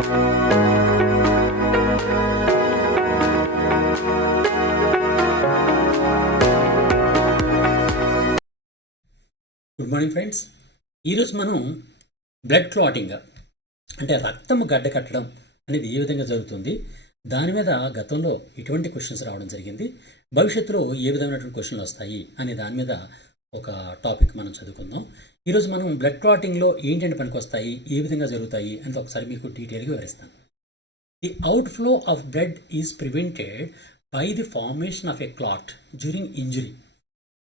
Good morning friends. ఈరోజు మనం blood clotting అంటే రక్తం గడ్డ కట్టడం అనేది ఏ విధంగా జరుగుతుంది, దాని మీద గతంలో ఎటువంటి క్వశ్చన్స్ రావడం జరిగింది, భవిష్యత్తులో ఏ విధమైనటువంటి క్వశ్చన్లు వస్తాయి అనే దాని మీద ఒక టాపిక్ మనం చదువుకుందాం. ఈరోజు మనం బ్లడ్ క్లాటింగ్లో ఏంటంటే పనికి వస్తాయి, ఏ విధంగా జరుగుతాయి అనేది ఒకసారి మీకు డీటెయిల్గా వివరిస్తాను. The outflow of blood is prevented by the formation of a clot during injury.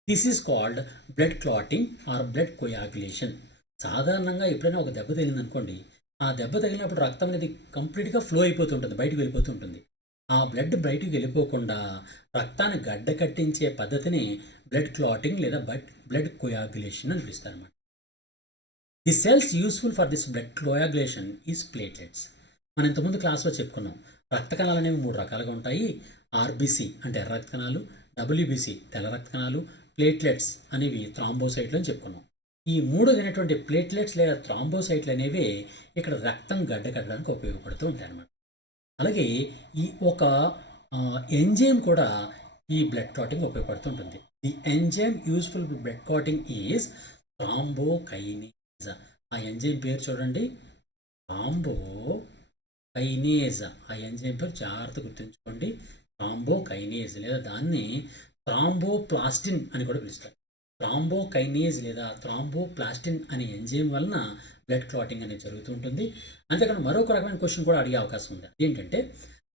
This is called blood clotting or blood coagulation. సాధారణంగా ఎప్పుడైనా ఒక దెబ్బ తగిలిందనుకోండి, ఆ దెబ్బ తగిలినప్పుడు రక్తం అనేది కంప్లీట్గా ఫ్లో అయిపోతూ ఉంటుంది, బయటకు వెళ్ళిపోతూ ఉంటుంది. ఆ బ్లడ్ బయటకు వెళ్ళిపోకుండా రక్తాన్ని గడ్డ కట్టించే పద్ధతిని బ్లడ్ క్లాటింగ్ లేదా బ్లడ్ కోయాగులేషన్ అని పిలుస్తారు అన్నమాట. The cells useful for this blood coagulation is platelets. మనం ఇంతకుముందు క్లాస్లో చెప్పుకున్నాం, రక్త కణాలు అనేవి 3 రకాలుగా ఉంటాయి. ఆర్బీసీ అంటే ఎర్ర రక్త కణాలు, డబ్ల్యూబీసీ తెల్ల రక్త కణాలు, ప్లేట్లెట్స్ అనేవి థ్రాంబోసైట్లు అని చెప్పుకున్నాం. ఈ 3 అయినటువంటి ప్లేట్లెట్స్ లేదా థ్రాంబోసైట్లు అనేవి ఇక్కడ రక్తం గడ్డ కట్టడానికి ఉపయోగపడుతూ ఉంటాయి అన్నమాట. అలాగే ఈ ఒక ఎంజైమ్ కూడా ఈ బ్లడ్ క్లాటింగ్ ఉపయోగపడుతుంటుంది. The enzyme useful blood clotting is thrombokinase. ఆ ఎంజైమ్ పేరు చూడండి, థ్రాంబోకైనేజ్. ఆ ఎంజైమ్ పేరు జాగ్రత్త గుర్తుంచుకోండి, థ్రాంబోకైనేజ్ లేదా దాన్ని థ్రాంబోప్లాస్టిన్ అని కూడా పిలుస్తారు. థ్రాంబోకైనేజ్ లేదా థ్రాంబోప్లాస్టిన్ అనే ఎంజైమ్ వలన బ్లడ్ క్లాటింగ్ అనేది జరుగుతూ ఉంటుంది. అంతేకాకుండా మరొక రకమైన క్వశ్చన్ కూడా అడిగే అవకాశం ఉంది. అదేంటంటే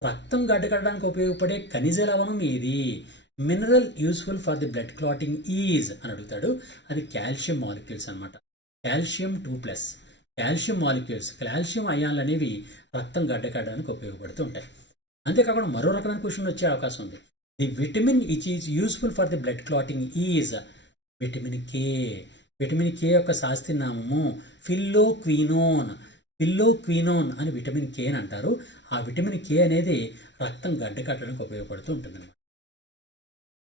రక్తం గడ్డకట్టడానికి ఉపయోగపడే ఖనిజ లవణం ఏది, mineral useful for the blood clotting is అని అడుగుతాడు. అది కాల్షియం మాలిక్యూల్స్ అనమాట. కాల్షియం 2+. కాల్షియం మాలిక్యూల్స్, కాల్షియం అయాన్లు అనేవి రక్తం గడ్డకట్టడానికి ఉపయోగపడుతూ ఉంటాయి. అంతేకాకుండా మరో రకమైన క్వశ్చన్ వచ్చే అవకాశం ఉంది. The vitamin which is useful for the blood clotting is vitamin K. Vitamin K యొక్క శాస్త్రీయ నామము ఫిల్లోక్వినోన్. ఫిల్లోక్వినోన్ అని విటమిన్ కే అని అంటారు. ఆ విటమిన్ కే అనేది రక్తం గడ్డ కట్టడానికి ఉపయోగపడుతూ ఉంటుంది అన్నమాట.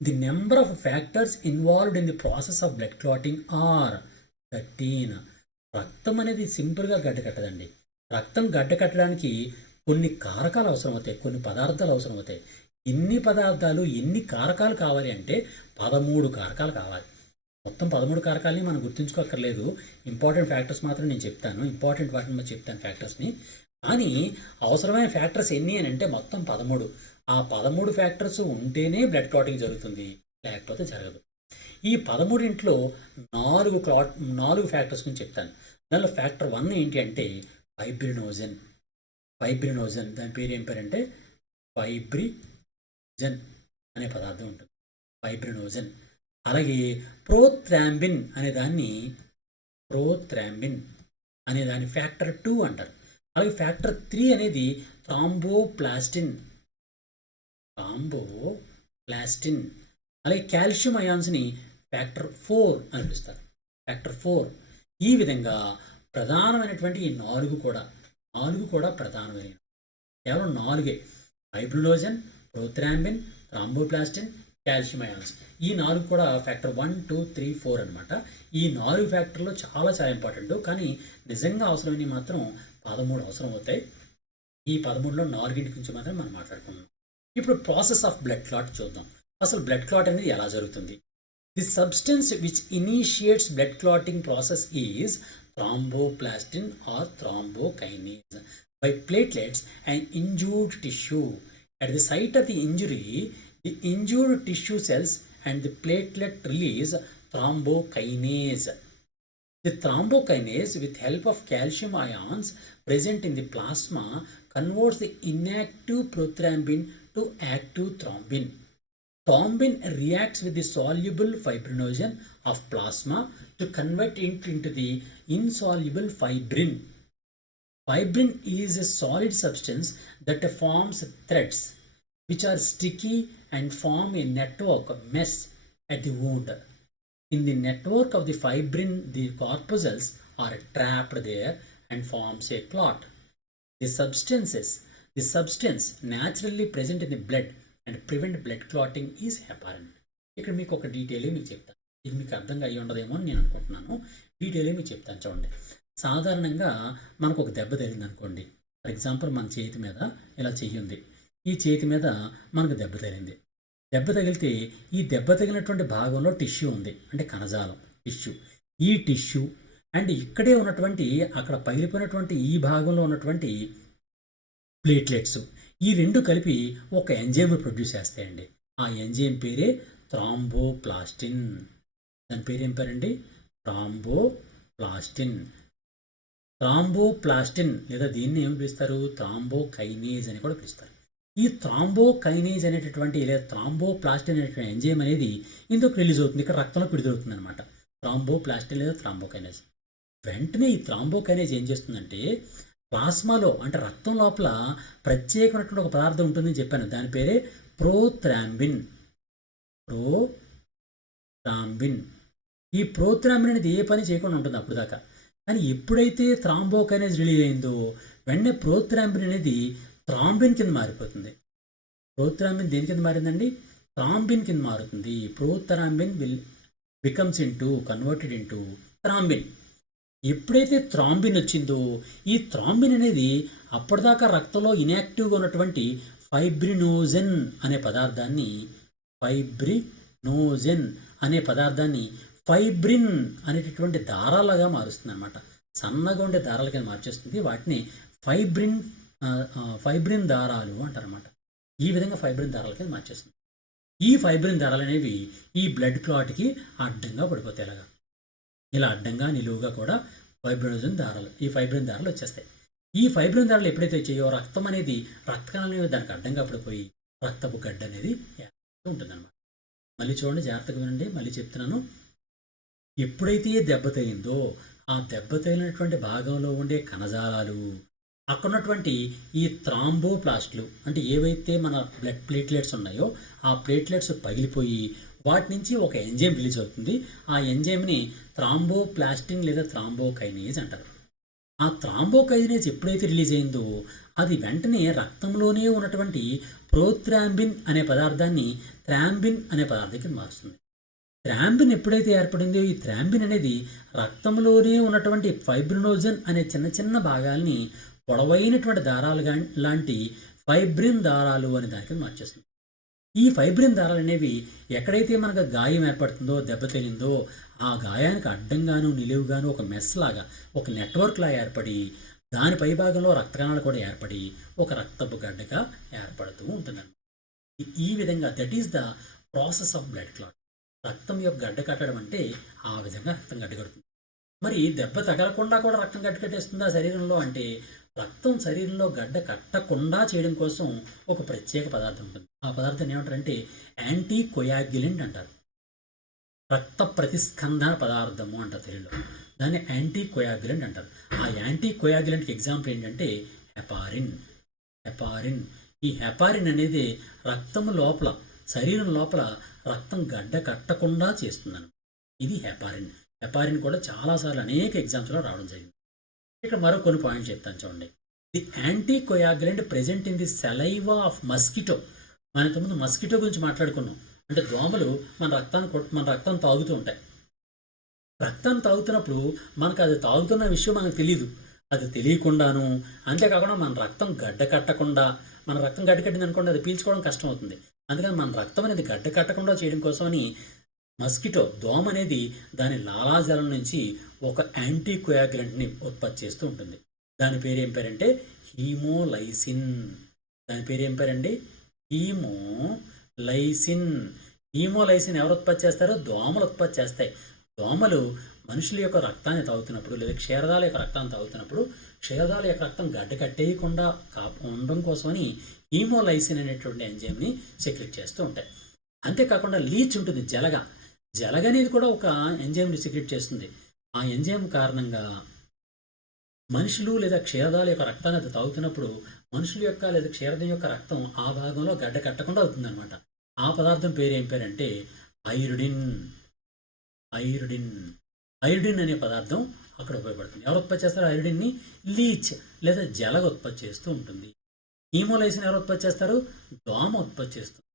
The number of factors involved in the process of blood clotting are 13. రక్తం అనేది సింపుల్గా గడ్డ కట్టదండి. రక్తం గడ్డ కట్టడానికి కొన్ని కారకాలు అవసరం అవుతాయి, కొన్ని పదార్థాలు అవసరం అవుతాయి. ఎన్ని పదార్థాలు, ఎన్ని కారకాలు కావాలి అంటే 13 కారకాలు కావాలి. మొత్తం 13 కారకాలని మనం గుర్తుంచుకోక్కర్లేదు, ఇంపార్టెంట్ ఫ్యాక్టర్స్ మాత్రం నేను చెప్తాను, ఇంపార్టెంట్ వాటిని చెప్తాను ఫ్యాక్టర్స్ని. కానీ అవసరమైన ఫ్యాక్టర్స్ ఎన్ని అని అంటే మొత్తం 13. ఆ 13 ఫ్యాక్టర్స్ ఉంటేనే బ్లడ్ క్లాటింగ్ జరుగుతుంది, లేకపోతే జరగదు. ఈ 13లో 4 ఫ్యాక్టర్స్ గురించి చెప్తాను. దానిలో ఫ్యాక్టర్ 1 ఏంటి అంటే ఫైబ్రినోజన్. దాని పేరు ఏం పేరంటే ఫైబ్రిజన్ అనే పదార్థం ఉంటుంది, ఫైబ్రినోజన్. అలాగే ప్రోథ్రాంబిన్ అనే దాన్ని ఫ్యాక్టర్ 2 అంటారు. అలాగే ఫ్యాక్టర్ 3 అనేది థ్రాంబోప్లాస్టిన్. అలాగే కాల్షియం అయాన్స్ని ఫ్యాక్టర్ 4 అని పిలుస్తారు, ఫ్యాక్టర్ 4. ఈ విధంగా ప్రధానమైనటువంటి ఈ 4 కూడా ప్రధానమైనవి. కేవలం 4 fibrinogen, prothrombin, thromboplastin, calcium ions. ఈ 4 కూడా ఫ్యాక్టర్ 1, 2, 3, 4 అనమాట. ఈ 4 ఫ్యాక్టర్లు చాలా ఇంపార్టెంట్. కానీ నిజంగా అవసరమైనవి మాత్రం 13 అవసరం అవుతాయి. ఈ 13లో 4 గురించి మాత్రం మనం మాట్లాడుకున్నాం. ఇప్పుడు ప్రాసెస్ ఆఫ్ బ్లడ్ క్లాట్ చూద్దాం. అసలు బ్లడ్ క్లాట్ అనేది ఎలా జరుగుతుంది? The substance which initiates blood clotting process is thromboplastin or thrombokinase by platelets and injured tissue. At the site of the injury, the injured tissue cells and the platelet release thrombokinase. The thrombokinase, with help of calcium ions present in the plasma, converts the inactive prothrombin to active thrombin. Thrombin reacts with the soluble fibrinogen of plasma to convert it into the insoluble fibrin. Fibrin is a solid substance that forms threads which are sticky and form a network mesh at the wound. In the network of the fibrin, the corpuscles are trapped there and forms a clot. The substance naturally present in the blood and prevent blood clotting is heparin. ఇక్కడ మీకు ఒక detail మీకు చెప్తాను. ఇది మీకు అర్థంగా అయ్యి ఉండదేమో అని నేను అనుకుంటున్నాను. డీటెయిల్ మీకు చెప్తాను చూడండి. సాధారణంగా మనకు ఒక దెబ్బ తగిలింది అనుకోండి, ఫర్ ఎగ్జాంపుల్ మన చేతి మీద ఇలా చెయ్యి ఉంది. ఈ చేతి మీద మనకు దెబ్బ తగిలింది. దెబ్బ తగిలితే ఈ దెబ్బ తగిలినటువంటి భాగంలో టిష్యూ ఉంది, అంటే కణజాలం టిష్యూ. ఈ టిష్యూ అండ్ ఇక్కడే ఉన్నటువంటి అక్కడ పగిలిపోయినటువంటి ఈ భాగంలో ఉన్నటువంటి ప్లేట్లెట్స్, ఈ రెండు కలిపి ఒక ఎంజైమ్ ప్రొడ్యూస్ చేస్తాయండి. ఆ ఎంజైమ్ పేరే థ్రాంబోప్లాస్టిన్. దాని పేరు ఏం పేరండి? థ్రాంబోప్లాస్టిన్. థ్రాంబోప్లాస్టిన్ లేదా దీన్ని ఏమి పిలుస్తారు? థ్రాంబోకైనేజ్ అని కూడా పిలుస్తారు. ఈ థ్రాంబోకైనేజ్ అనేటటువంటి లేదా థ్రాంబోప్లాస్టిన్ అనేటువంటి ఎంజైమ్ అనేది ఇందుకు రిలీజ్ అవుతుంది, ఇక్కడ రక్తంలో విడుదలవుతుంది అనమాట. థ్రాంబోప్లాస్టిన్ లేదా థ్రాంబోకైనేజ్. వెంటనే ఈ థ్రాంబోకైనేజ్ ఏం చేస్తుందంటే ప్లాస్మాలో అంటే రక్తం లోపల ప్రత్యేకమైనటువంటి ఒక పదార్థం ఉంటుందని చెప్పాను, దాని పేరే ప్రోథ్రాంబిన్. ఈ ప్రోథ్రాంబిన్ అనేది ఏ పని చేయకుండా ఉంటుంది అప్పుడు దాకా. కానీ ఎప్పుడైతే థ్రాంబోకైనేజ్ రిలీజ్ అయిందో వెంటనే ప్రోథ్రాంబిన్ అనేది థ్రాంబిన్ కింద మారిపోతుంది. ప్రోథ్రాంబిన్ దేని కింద మారిందండి? థ్రాంబిన్ కింద మారుతుంది. Prothrombin converted into thrombin. ఎప్పుడైతే థ్రాంబిన్ వచ్చిందో ఈ థ్రాంబిన్ అనేది అప్పటిదాకా రక్తంలో ఇన్యాక్టివ్గా ఉన్నటువంటి ఫైబ్రినోజెన్ అనే పదార్థాన్ని ఫైబ్రిన్ అనేటటువంటి దారాలుగా మారుస్తుంది అనమాట. సన్నగా ఉండే దారాల కింద మార్చేస్తుంది. వాటిని ఫైబ్రిన్ దారాలు అంటారనమాట. ఈ విధంగా ఫైబ్రిన్ దారాల కింద మార్చేస్తుంది. ఈ ఫైబ్రిన్ దారాలు అనేవి ఈ బ్లడ్ క్లాట్కి అడ్డంగా పడిపోతాయి. ఇలా అడ్డంగా నిలువుగా కూడా ఈ ఫైబ్రిన్ దారాలు వచ్చేస్తాయి. ఈ ఫైబ్రిన్ దారాలు ఎప్పుడైతే వచ్చాయో రక్తం అనేది రక్తకణాలు అనేవి దానికి అడ్డంగా పడిపోయి రక్తపు గడ్డ అనేది ఉంటుందన్నమాట. మళ్ళీ చూడండి, జాగ్రత్తగా వినండి, మళ్ళీ చెప్తున్నాను. ఎప్పుడైతే దెబ్బ తగిలిందో ఆ దెబ్బ తగిలినటువంటి భాగంలో ఉండే కణజాలాలు అక్కడ ఉన్నటువంటి ఈ థ్రాంబోప్లాస్ట్లు అంటే ఏవైతే మన బ్లడ్ ప్లేట్లెట్స్ ఉన్నాయో ఆ ప్లేట్లెట్స్ పగిలిపోయి వాటి నుంచి ఒక ఎంజైమ్ రిలీజ్ అవుతుంది. ఆ ఎంజైమ్ని థ్రాంబోప్లాస్టిన్ లేదా థ్రాంబోకైనేజ్ అంటారు. ఆ థ్రాంబోకైనేజ్ ఎప్పుడైతే రిలీజ్ అయిందో అది వెంటనే రక్తంలోనే ఉన్నటువంటి ప్రోథ్రాంబిన్ అనే పదార్థాన్ని థ్రాంబిన్ అనే పదార్థానికి మారుస్తుంది. థ్రాంబిన్ ఎప్పుడైతే ఏర్పడిందో ఈ థ్రాంబిన్ అనేది రక్తంలోనే ఉన్నటువంటి ఫైబ్రినోజన్ అనే చిన్న చిన్న భాగాల్ని పొడవైనటువంటి దారాలు లాంటి ఫైబ్రిన్ దారాలు అనే దానికి మార్చేస్తుంది. ఈ ఫైబ్రిన్ దారాలు అనేవి ఎక్కడైతే మనకు గాయం ఏర్పడుతుందో దెబ్బ తగిలిందో ఆ గాయానికి అడ్డంగాను నిలువుగాను ఒక మెస్ లాగా ఒక నెట్వర్క్ లా ఏర్పడి దాని పై భాగంలో రక్తకణాలు కూడా ఏర్పడి ఒక రక్తపు గడ్డగా ఏర్పడుతూ ఉంటుందన్నమాట. ఈ విధంగా that is the process of blood clot. రక్తం యొక్క గడ్డ కట్టడం అంటే ఆ విధంగా రక్తం గడ్డ కడుతుంది. మరి దెబ్బ తగలకుండా కూడా రక్తం గడ్డ కట్టేస్తుందా శరీరంలో అంటే రక్తం శరీరంలో గడ్డ కట్టకుండా చేయడం కోసం ఒక ప్రత్యేక పదార్థం ఉంటుంది. ఆ పదార్థాన్ని ఏమంటారంటే యాంటీ కొయాగ్యులెంట్ అంటారు. రక్త ప్రతిస్కందన పదార్థము అంటారు తెలుగులో. దాన్ని యాంటీ కొయాగ్యులెంట్ అంటారు. ఆ యాంటీ కొయాగ్యులెంట్కి ఎగ్జాంపుల్ ఏంటంటే హెపారిన్. ఈ హెపారిన్ అనేది రక్తం లోపల శరీరం లోపల రక్తం గడ్డ కట్టకుండా చేస్తుందని. ఇది హెపారిన్ కూడా చాలాసార్లు అనేక ఎగ్జామ్స్లో రావడం జరిగింది. ఇక్కడ మరో కొన్ని పాయింట్స్ చెప్తాను చూడండి. The anti coagulant present in the saliva of mosquito. మనం ఇంతకుముందు మస్కిటో గురించి మాట్లాడుకున్నాం. అంటే దోమలు మన రక్తాన్ని తాగుతూ ఉంటాయి. రక్తాన్ని తాగుతున్నప్పుడు మనకు అది తాగుతున్న విషయం మనకు తెలియదు. అది తెలియకుండాను అంతేకాకుండా మన రక్తం గడ్డ కట్టకుండా మన రక్తం గడ్డ కట్టింది అనుకోండి అది పీల్చుకోవడం కష్టం అవుతుంది. అందుకని మన రక్తం అనేది గడ్డ కట్టకుండా చేయడం కోసమని మస్కిటో దోమ అనేది దాని లాలాజలం నుంచి ఒక యాంటీ కొయాగ్యులెంట్ని ఉత్పత్తి చేస్తూ ఉంటుంది. దాని పేరు ఏం పేరంటే హీమోలైసిన్. హీమోలైసిన్ ఎవరు ఉత్పత్తి చేస్తారో? దోమలు ఉత్పత్తి చేస్తాయి. దోమలు మనుషుల యొక్క రక్తాన్ని తాగుతున్నప్పుడు లేదా క్షీరదాల యొక్క రక్తాన్ని తాగుతున్నప్పుడు క్షీరదాల యొక్క రక్తం గడ్డ కట్టేయకుండా ఉండడం కోసమని హీమోలైసిన్ అనేటువంటి ఎంజైమ్ని సెక్రెట్ చేస్తూ ఉంటాయి. అంతేకాకుండా లీచ్ ఉంటుంది, జలగ అనేది కూడా ఒక ఎంజైమ్ని సెక్రెట్ చేస్తుంది. ఆ ఎంజైమ్ కారణంగా మనుషులు లేదా క్షీరదాల యొక్క రక్తాన్ని అది తాగుతున్నప్పుడు మనుషుల యొక్క లేదా క్షీరదం యొక్క రక్తం ఆ భాగంలో గడ్డ కట్టకుండా అవుతుందన్నమాట. ఆ పదార్థం పేరు ఏం పేరంటే ఐరుడిన్ అనే పదార్థం అక్కడ ఉపయోగపడుతుంది. ఎవరు ఉత్పత్తి చేస్తారు ఐరుడిన్ని? లీచ్ లేదా జలగ ఉత్పత్తి చేస్తూ ఉంటుంది. హీమోలైసిన్ ఎవరు ఉత్పత్తి చేస్తారు? దోమ ఉత్పత్తి చేస్తుంది.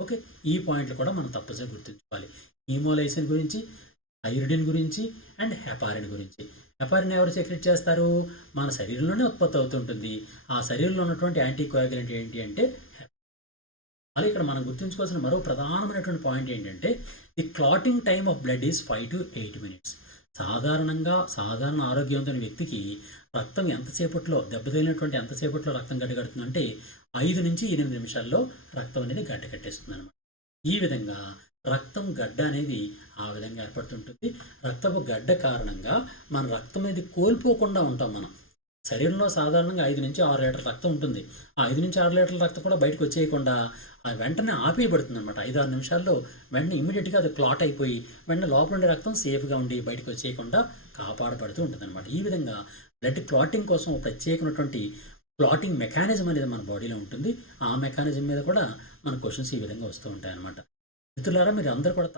ఓకే, ఈ పాయింట్లు కూడా మనం తప్పనిసరిగా గుర్తుంచుకోవాలి. హీమోలైసిన్ గురించి, ఐరుడిన్ గురించి అండ్ హెపారిన్ గురించి. హెపారిన్ ఎవరు సెక్రెట్ చేస్తారు? మన శరీరంలోనే ఉత్పత్తి అవుతుంటుంది. ఆ శరీరంలో ఉన్నటువంటి యాంటీ కోయాగులెంట్ ఏంటి అంటే అలా ఇక్కడ మనం గుర్తుంచుకోవాల్సిన మరో ప్రధానమైనటువంటి పాయింట్ ఏంటంటే the clotting time of blood is 5 to 8 minutes. సాధారణ ఆరోగ్యవంతమైన వ్యక్తికి రక్తం ఎంతసేపట్లో దెబ్బతగిలినటువంటి ఎంతసేపట్లో రక్తం గడ్డకడుతుందంటే 5 నుంచి 8 నిమిషాల్లో రక్తం అనేది గడ్డ కట్టేస్తుంది అనమాట. ఈ విధంగా రక్తం గడ్డ అనేది ఆ విధంగా ఏర్పడుతుంటుంది. రక్తపు గడ్డ కారణంగా మన రక్తం అనేది కోల్పోకుండా ఉంటాం మనం. శరీరంలో సాధారణంగా 5 నుంచి 6 లీటర్ల రక్తం ఉంటుంది. ఆ 5 నుంచి 6 లీటర్ల రక్తం కూడా బయటకు వచ్చేయకుండా వెంటనే ఆపేయబడుతుంది అనమాట. 5-6 నిమిషాల్లో వెంటనే ఇమ్మీడియట్గా అది క్లాట్ అయిపోయి వెంటనే లోపల ఉండే రక్తం సేఫ్గా ఉండి బయటకు వచ్చేయకుండా కాపాడబడుతూ ఉంటుంది అనమాట. ఈ విధంగా బ్లడ్ క్లాటింగ్ కోసం ప్రత్యేకమైనటువంటి క్లాటింగ్ మెకానిజం అనేది మన బాడీలో ఉంటుంది. ఆ మెకానిజం మీద కూడా మన క్వశ్చన్స్ ఈ విధంగా వస్తూ ఉంటాయి అనమాట. మిత్రులారా, మీరు అందరూ కూడా